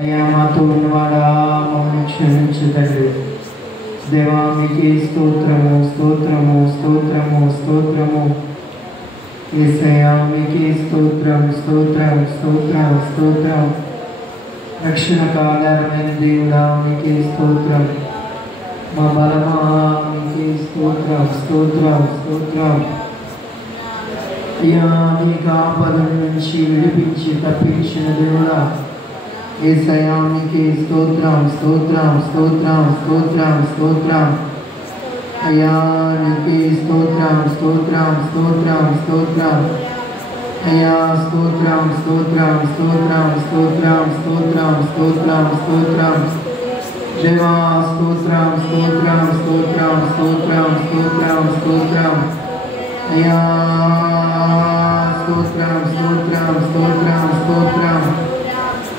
అయ్యా మాతో ఉన్నవాడా మమ్మల్ని క్షమించు తండ్రి. దేవా మీకే స్తోత్రము స్తోత్రము స్తోత్రము స్తోత్రము. యేసయ్యా మీకే స్తోత్రం స్తోత్రం స్తోత్రం స్తోత్రం. రక్షణకు ఆధారమైన దేవుడా మీకే స్తోత్రం. మా బలమా మీకే స్తోత్రం స్తోత్రం స్తోత్రం. అయ్యా మీకు ఆపదల నుంచి విడిపించి తప్పించిన దేవుడా యేసయ్యా మీకే స్తోత్రం స్తోత్రం స్తోత్రం స్తోత్రం స్తోత్రం. అయ్యా నీకే స్తోత్రం స్తోత్రం స్తోత్రం స్తోత్రం. అయ్యా స్తోత్రం స్తోత్రం స్తోత్రం స్తోత్రం స్తోత్రం స్తోత్రం స్తోత్రం. దేవా స్తోత్రం స్తోత్రం స్తోత్రం స్తోత్రం స్తోత్రం స్తోత్రం. అయ్యా స్తోత్రం స్తోత్రం స్తోత్రం స్తోత్రం.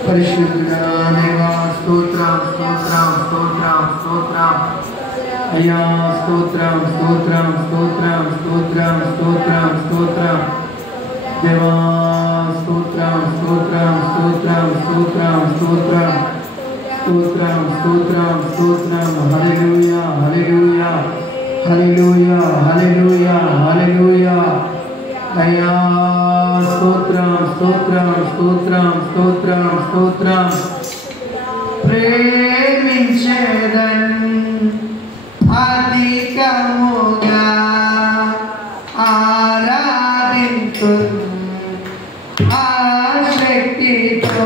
పరిశుద్ధుడా దేవా స్తోత్రం స్తోత్రం స్తోత్రం స్తోత్రం. అయ్యా స్తోత్రం స్తోత్రం స్తోత్రం స్తోత్రం స్తోత్రం స్తోత్రం. దేవా స్తోత్రం స్తోత్రం స్తోత్రం స్తోత్రం స్తోత్రం స్తోత్రం స్తోత్రం స్తోత్రం. హల్లెలూయా హల్లెలూయా హల్లెలూయా హల్లెలూయా హల్లెలూయా. అయ్యా స్తోత్రం స్తోత్రం స్తోత్రం స్తోత్రం స్తోత్రం. ప్రేమించేదన్ అధికముగా ఆరాధింతు ఆశక్తితో.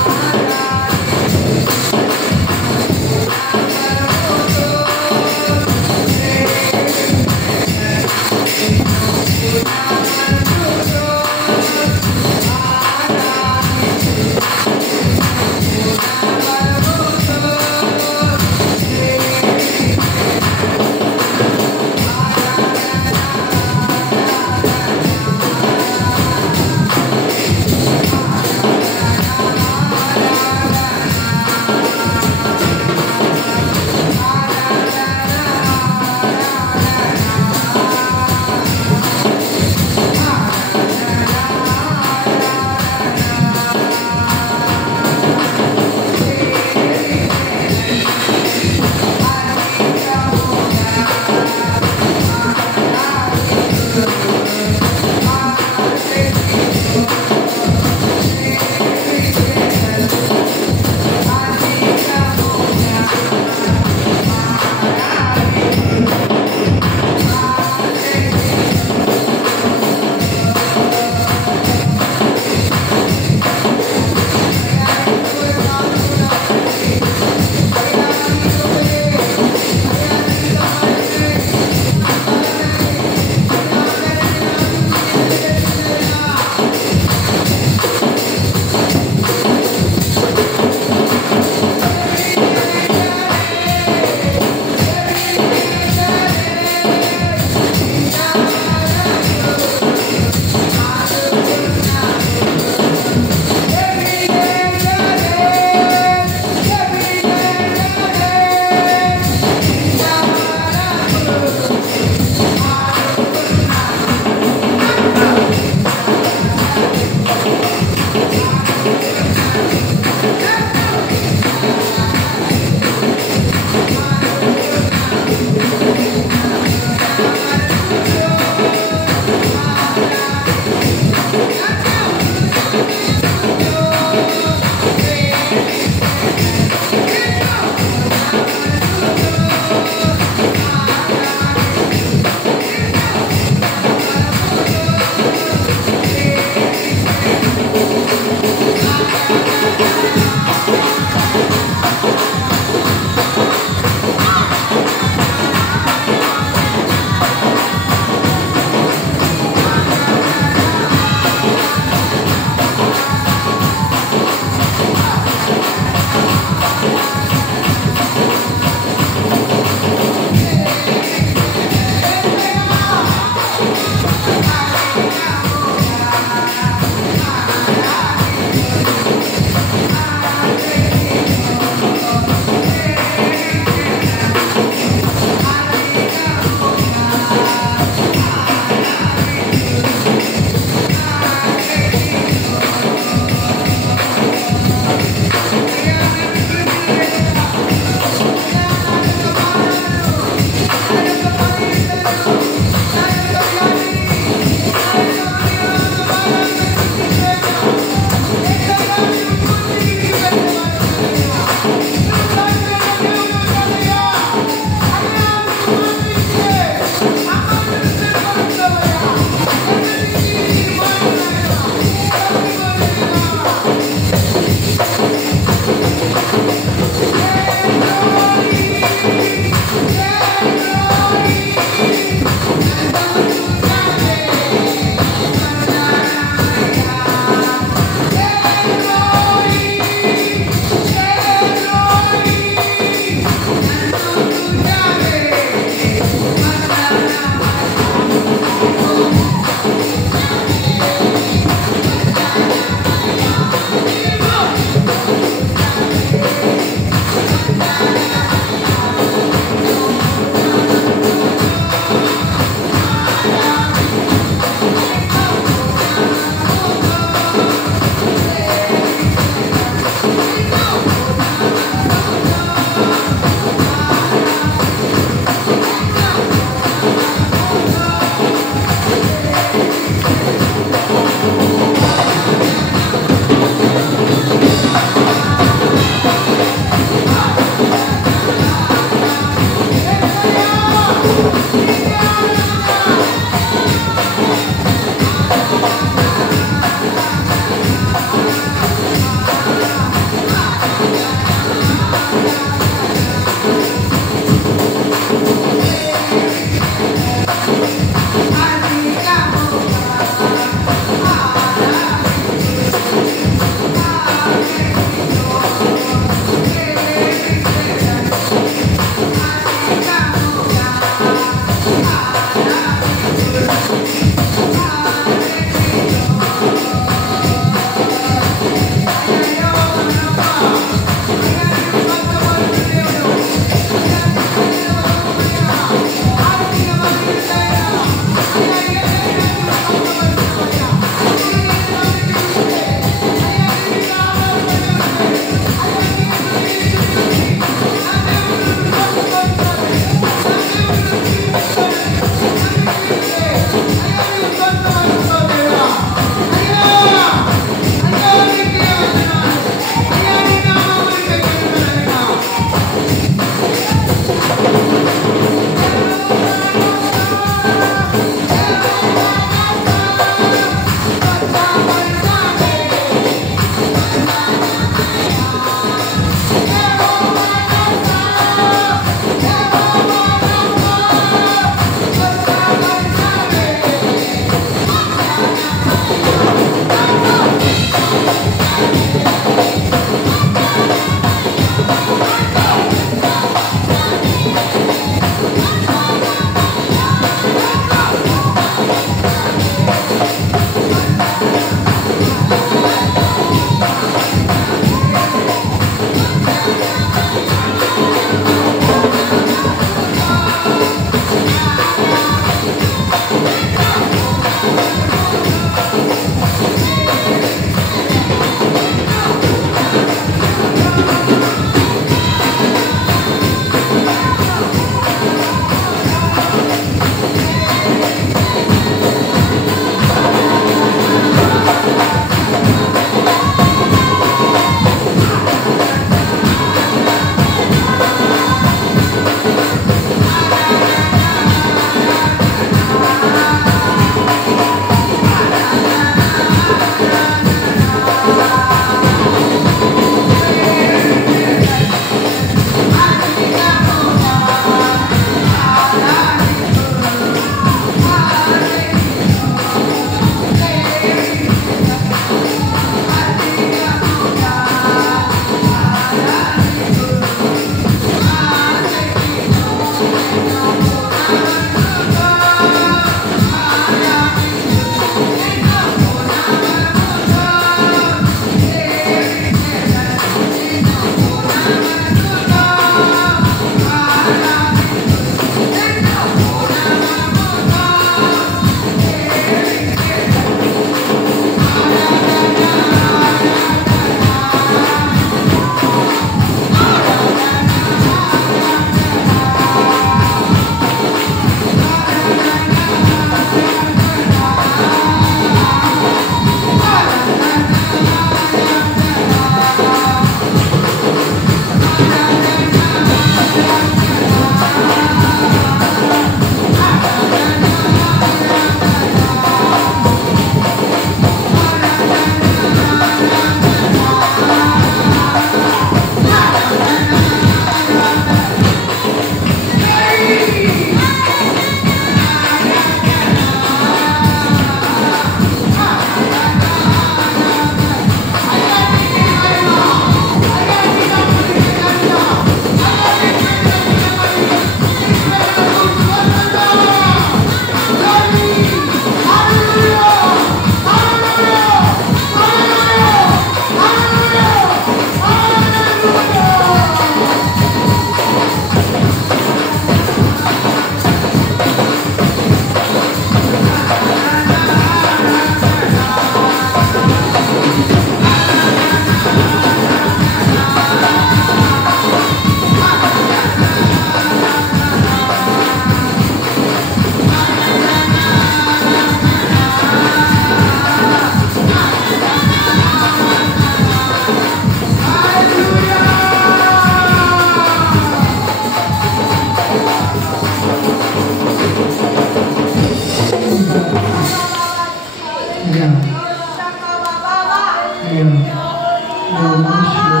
నువ్వు మనుషులు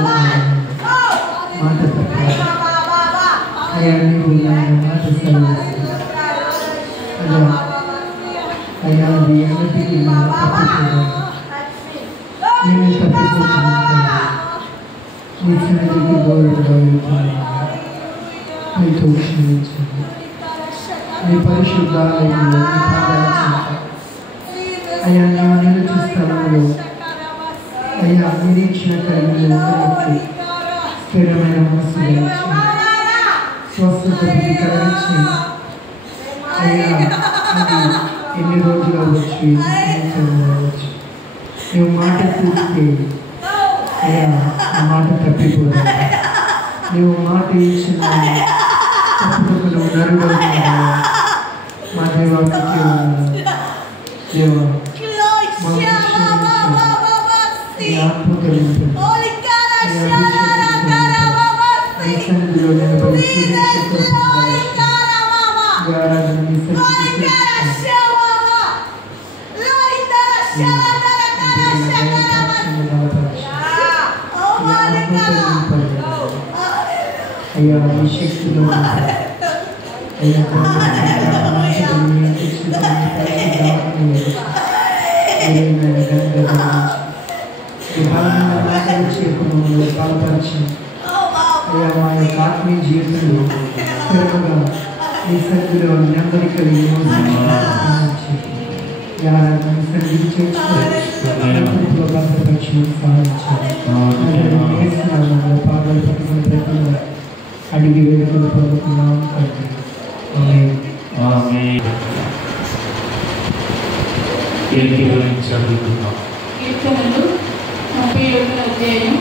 మాట ప్రకారం అయ్యా నీవు నాయన మాట సెలవిస్తావు అయ్యా అది ఎన్నటికీ నేను తప్పిపోతున్నాను నీ సన్నిధికి గౌరవం నీతో క్షమించండి నీ పరిశుద్ధాలయంలో నీ పాదాలు అయ్యా నీవు నిలుచు స్థలంలో అయ్యా నిరీక్షణ కలిగి ఉన్నట్టు స్థిరమైన మనసు స్వస్థత కలిగించి అయ్యా అది ఎన్ని రోజులు అవ్వచ్చు అవ్వచ్చు నువ్వు మాట కూర్చుంటే అయ్యా ఆ మాట తప్పిపోదు నువ్వు మాట ఇచ్చిన తప్పుకు నువ్వు నరుడు మా దేవానికి దేవా ఆత్మ కలిగింది అయ్యా ఈ శక్తిలో అయ్యా పాల్పరిచి అయ్యా మా యొక్క ఆత్మీయ జీవితంలో స్థిరముగా ఈ సన్నిధిలో నెమ్మది కలిగి అడిగి వేడుకలు పొందుతున్నాం చదువుతున్నాం. కీర్తనలు 37వ అధ్యాయం